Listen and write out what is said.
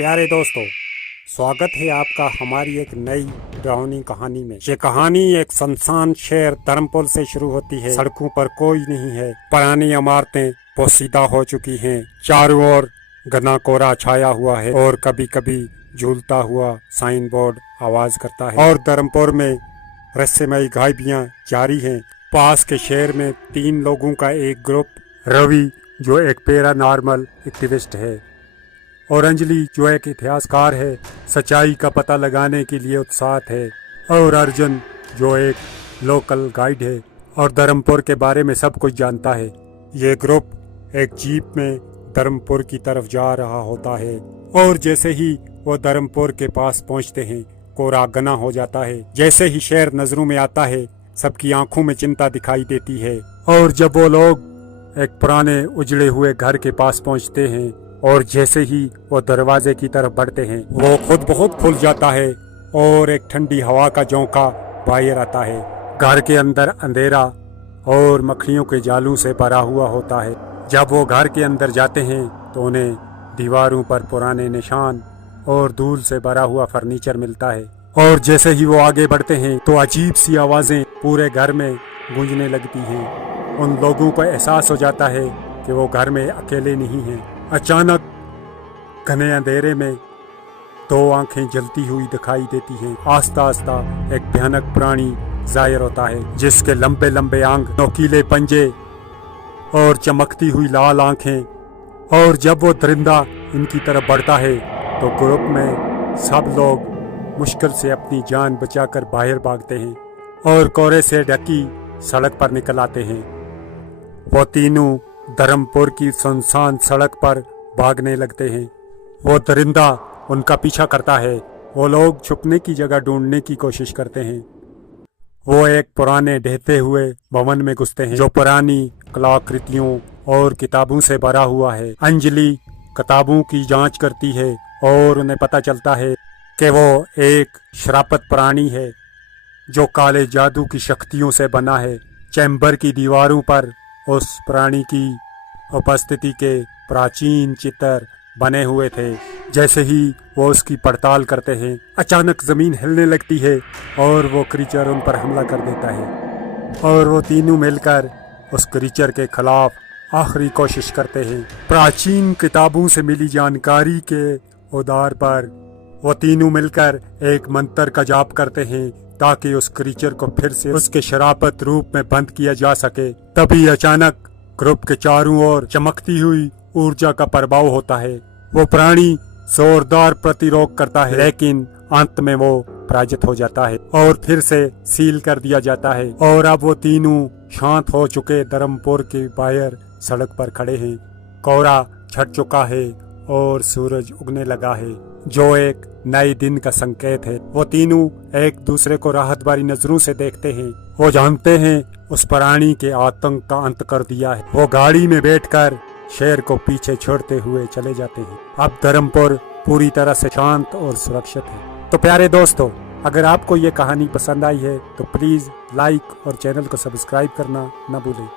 प्यारे दोस्तों, स्वागत है आपका हमारी एक नई डरावनी कहानी में। ये कहानी एक सुनसान शहर धर्मपुर से शुरू होती है। सड़कों पर कोई नहीं है, पुरानी इमारतें पोशीदा हो चुकी हैं, चारों ओर घना कोहरा छाया हुआ है और कभी कभी झूलता हुआ साइन बोर्ड आवाज करता है। और धर्मपुर में रहस्यमयी गायबियां जारी हैं। पास के शहर में 3 लोगों का एक ग्रुप, रवि जो एक पैरानॉर्मल एक्टिविस्ट है, और अंजलि जो एक इतिहासकार है, सच्चाई का पता लगाने के लिए उत्साहित है, और अर्जुन जो एक लोकल गाइड है और धर्मपुर के बारे में सब कुछ जानता है। ये ग्रुप एक जीप में धर्मपुर की तरफ जा रहा होता है और जैसे ही वो धर्मपुर के पास पहुंचते हैं, कोहरा घना हो जाता है। जैसे ही शहर नजरों में आता है, सबकी आंखों में चिंता दिखाई देती है। और जब वो लोग एक पुराने उजड़े हुए घर के पास पहुंचते हैं और जैसे ही वो दरवाजे की तरफ बढ़ते हैं, वो खुद बहुत खुल जाता है और एक ठंडी हवा का झोंका बाहर आता है। घर के अंदर अंधेरा और मक्खियों के जालों से भरा हुआ होता है। जब वो घर के अंदर जाते हैं तो उन्हें दीवारों पर पुराने निशान और धूल से भरा हुआ फर्नीचर मिलता है। और जैसे ही वो आगे बढ़ते हैं तो अजीब सी आवाजें पूरे घर में गूंजने लगती हैं। उन लोगों को एहसास हो जाता है कि वो घर में अकेले नहीं हैं। अचानक घने अंधेरे में 2 आंखें जलती हुई दिखाई देती हैं। आस्ता आस्ता एक भयानक प्राणी जाहिर होता है, जिसके लंबे लंबे आंख, नोकीले पंजे और चमकती हुई लाल आंखें। और जब वो दरिंदा इनकी तरफ बढ़ता है तो ग्रुप में सब लोग मुश्किल से अपनी जान बचाकर बाहर भागते हैं और कोहरे से ढकी सड़क पर निकल आते हैं। वो तीनों धर्मपुर की सुनसान सड़क पर भागने लगते हैं। वो दरिंदा उनका पीछा करता है। वो लोग छुपने की जगह ढूंढने की कोशिश करते हैं। वो एक पुराने ढहते हुए भवन में घुसते हैं जो पुरानी कलाकृतियों और किताबों से भरा हुआ है। अंजलि किताबों की जांच करती है और उन्हें पता चलता है कि वो एक श्रापित प्राणी है जो काले जादू की शक्तियों से बना है। चैम्बर की दीवारों पर उस प्राणी की उपस्थिति के प्राचीन चित्र बने हुए थे। जैसे ही वो उसकी पड़ताल करते हैं, अचानक जमीन हिलने लगती है और वो क्रीचर उन पर हमला कर देता है। और वो तीनों मिलकर उस क्रीचर के खिलाफ आखिरी कोशिश करते हैं। प्राचीन किताबों से मिली जानकारी के आधार पर वो तीनों मिलकर एक मंत्र का जाप करते हैं ताकि उस क्रीचर को फिर से उसके शराफत रूप में बंद किया जा सके। तभी अचानक ग्रुप के चारों ओर चमकती हुई ऊर्जा का प्रभाव होता है। वो प्राणी जोरदार प्रतिरोध करता है, लेकिन अंत में वो पराजित हो जाता है और फिर से सील कर दिया जाता है। और अब वो तीनों शांत हो चुके धर्मपुर के बाहर सड़क पर खड़े हैं। कोहरा छट चुका है और सूरज उगने लगा है, जो एक नए दिन का संकेत है। वो तीनों एक दूसरे को राहत भरी नजरों से देखते हैं। वो जानते हैं उस प्राणी के आतंक का अंत कर दिया है। वो गाड़ी में बैठकर शहर को पीछे छोड़ते हुए चले जाते हैं। अब धर्मपुर पूरी तरह से शांत और सुरक्षित है। तो प्यारे दोस्तों, अगर आपको ये कहानी पसंद आई है तो प्लीज लाइक और चैनल को सब्सक्राइब करना न भूलें।